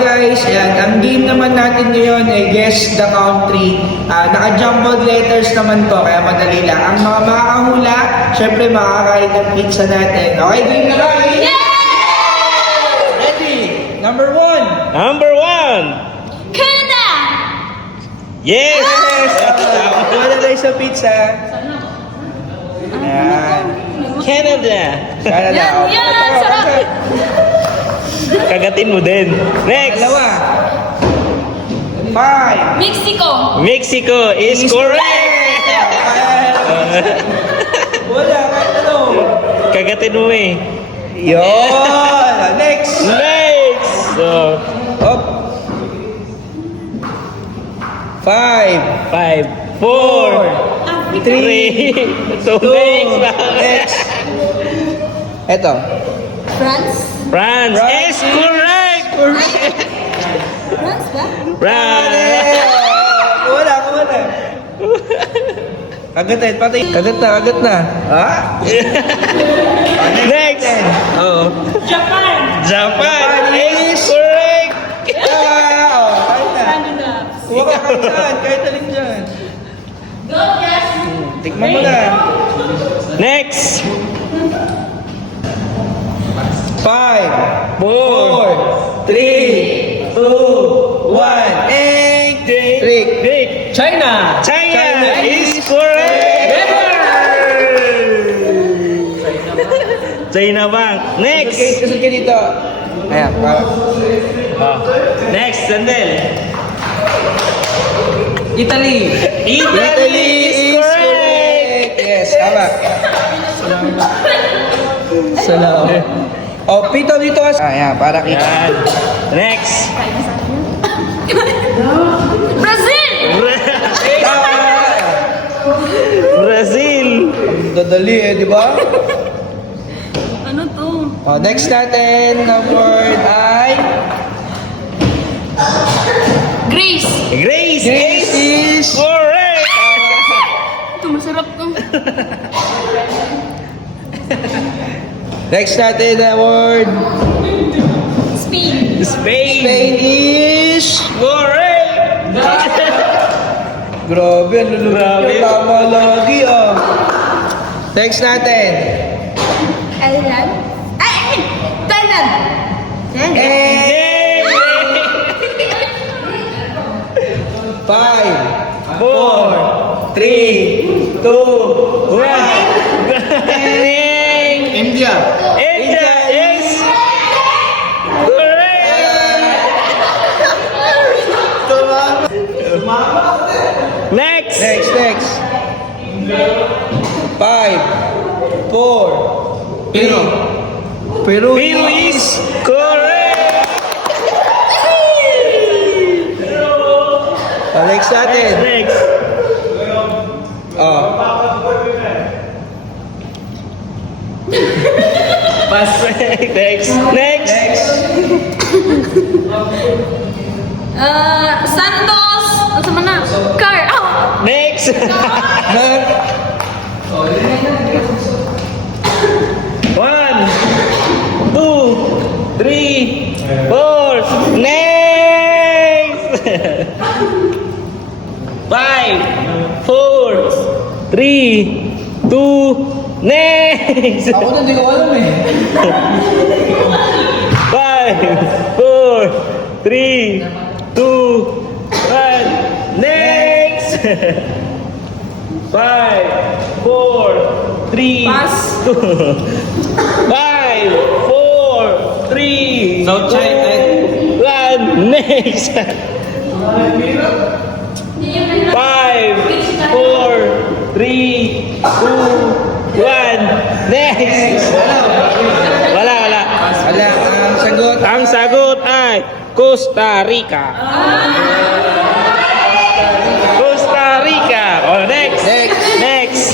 guys, ayan, ang game naman natin ngayon ay guess the country. Naka-jumbled letters naman to, kaya madali lang. Ang mga makakahula, syempre makakain ng pizza natin. Okay, game na lang! Ready? Number 1. Number 1. Canada! Yes! Wala tayo sa pizza. Ayan. Canada. Canada. Yan, sarap. Kagatin mo din. Next. Dalawa. 5. Mexico! Mexico is correct. Wala, kahit ano. Kagatin mo eh. Yun. Next. Next. So, Up. 5. 5, 4, 3. So, next. Eto. France? France is correct. France ba? France. Wala. Kagat na. Ha? Next. Oh. Japan! Japan is correct. Kahit na. Kuha ka kahit saan, kahit alin dyan. Go, yes! Tikman mo na. Next. 5, 4, 3, 2, 1, and Rick. China. China is correct. China Bank. Next. Kasal ka dito. Ayan, para. Next, Sandel. Italy. Italy is correct. Yes, tama. Salamat. Oh, Pito dito ka. Ayan, para kita. Yan. Next. Brazil! Brazil. Dadali di ba? Ano to? Oh, next natin, na word ay Greece! Grace Grace is correct. Ito, masarap to. Next natin na word Spain! Spain. Spain is Correct. grabe, ang lulubog Grabe. niya. Tama lagi Next natin. Thailand? Ay! Thailand! And Yay! 5, 4, 3, 2, 1. India. India is correct. Next. Next. 5, 4, 3. Peru. Peru is correct. Next natin. Next. Oh. Pass. Next. Santos! Ano sa mana? Car! Oh! Next. One, two, three, four. Next. 5, 4, 3, 2. Next. Ako na, hindi ko alam 5, 4, 3, 2, 1. Next. 5, 4, 3, Pass. 2. 5, 4, 3, South China. 1. Next. 5, 4, 3, 2, 1. Next. Wala. Wala, ang sagot. Ang sagot ay Costa Rica. Costa Rica. Oh, next. Next.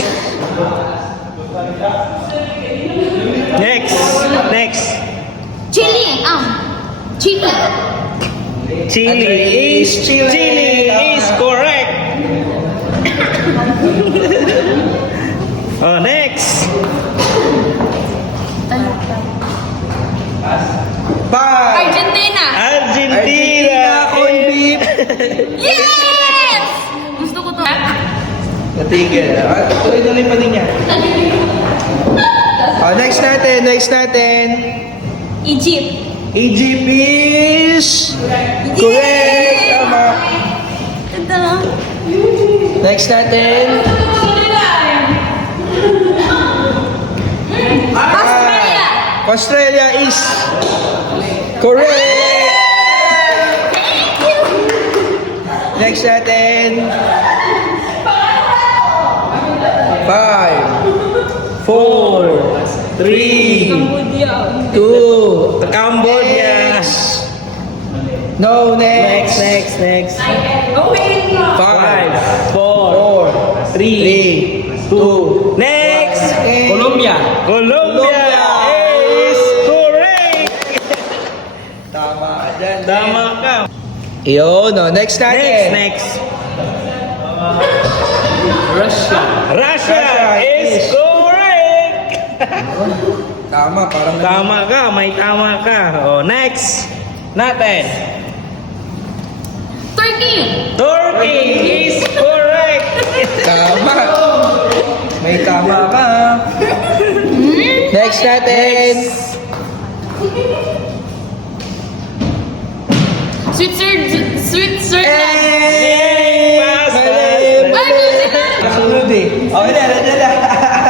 Chile! Chile! Chile is correct. Oh, next. 5, Argentina! Argentina Yes! Gusto ko to. Natigil. Tuloy-tuloy pa din yan. Next natin. Egypt. Egypt is correct. Tama. Ito lang. Next natin. Australia. Australia is correct. Next natin. 5, 4, 3, 2, Cambodia. No, next. Next. Oh, wait. 5, 4, 3, 2. Next. Okay. Colombia is correct. Tama ka dyan. Tama ka. Yun, no. Next natin. Next. Russia. Russia is correct. Tama, parang Tama ka, may tama ka. Oh, next natin. Turkey is correct. Tama. May tama ka. Next natin. Switzerland. Pass. Ay, New Zealand. Sunod eh. Okay na, nadala.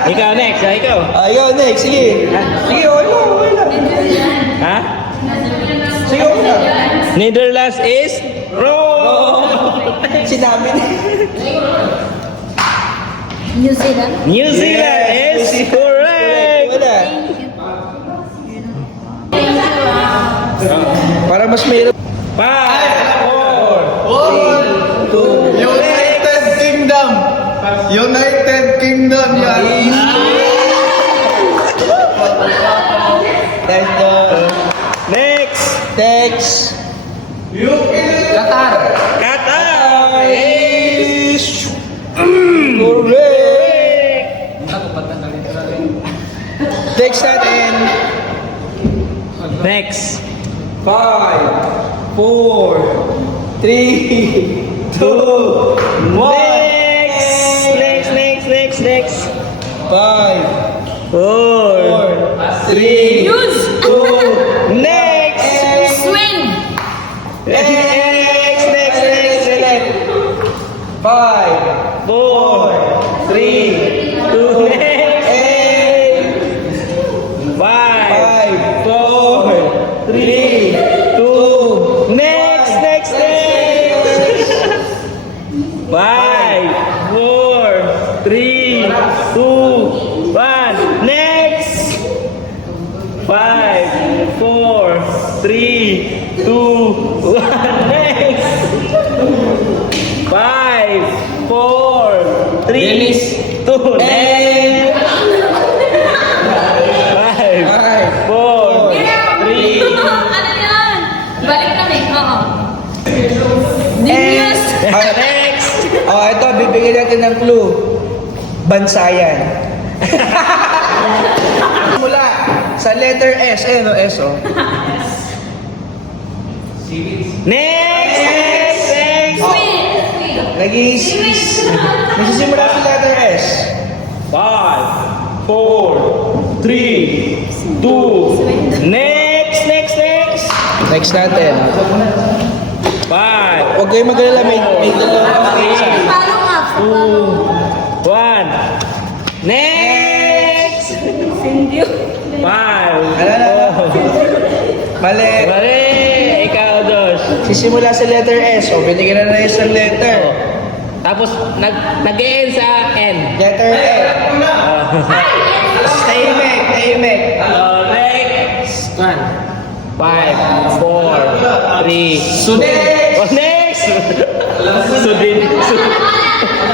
Ikaw next, ikaw. Ayaw, next. Sige. Sige, okay lang. Ha? Sige, okay lang. Netherlands is wrong. Sinabi na. New Zealand. New Zealand is correct. Wala. Para mas mayroon. 5, 4, United Kingdom! United Kingdom yan! next. Next. Qatar! Qatar is Correct. Next natin. next. 5, 4, 3, 2, 1. Next. 5, 4, 3, Use. 2, next. Swing. Next. 5, 4, 3, 2, next. 5, 4, 3, 2, next. 5, 4, 3, 2, 1, next. 5, 4, 3, 2, 1, next. 5, 4, 3, 2, next. 5, 4, 3, Ano yan? Balik kami. Oo. News. next. Ito, bibigyan natin ng clue. Bansa yan. Mula sa letter S. Ayun, S, oh. Next. Nagsisimula sa letter S. 5, 4, 3, 2, next. Next natin. 5, Huwag kayong mag-alala, may dalawang isa. Paano nga? 2, 1, next. 5, Alala. Mali. Mali, ikaw, Dos. Sisimula sa letter S. O, binigyan na ng isang letter. Tapos, nag-e-end sa N. Letter A. Tahimik. Next. 1, 5, 4, 3. Next. Oh, next. Sudin.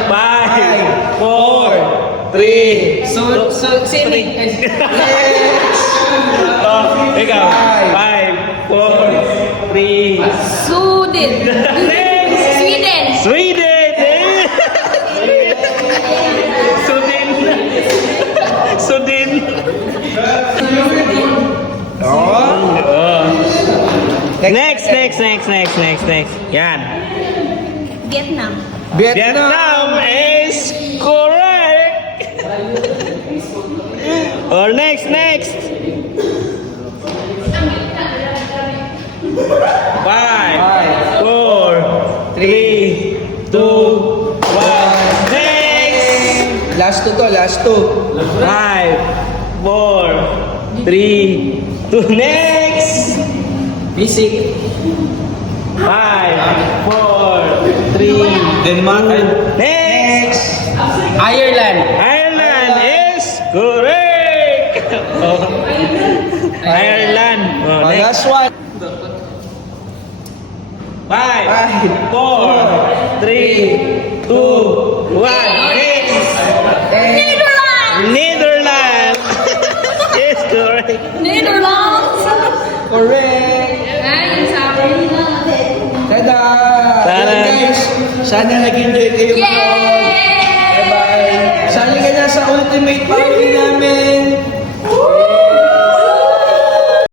5, 4, 3. Next. Oh, ikaw. 5, 4, 3. Sweden. Next. Sweden. Sudin. Oh. Next. next. Yan. Vietnam. Vietnam is correct. Or next. 5, 4, 3, 2, 1. Next. Last two. 5, 4, 3, 2. Next. Basic. 5, 4, 3, Denmark. 2. Next. Ireland. Ireland is correct. Oh. Ireland. Oh, next. Last one. 5, 4, 3, 2, 1. Next. Netherlands. Netherlands is correct. Netherlands. Correct. Ay, yung sabi nila. Tada! Tada! Ayan, guys, sana nag-enjoy kayo. Yay!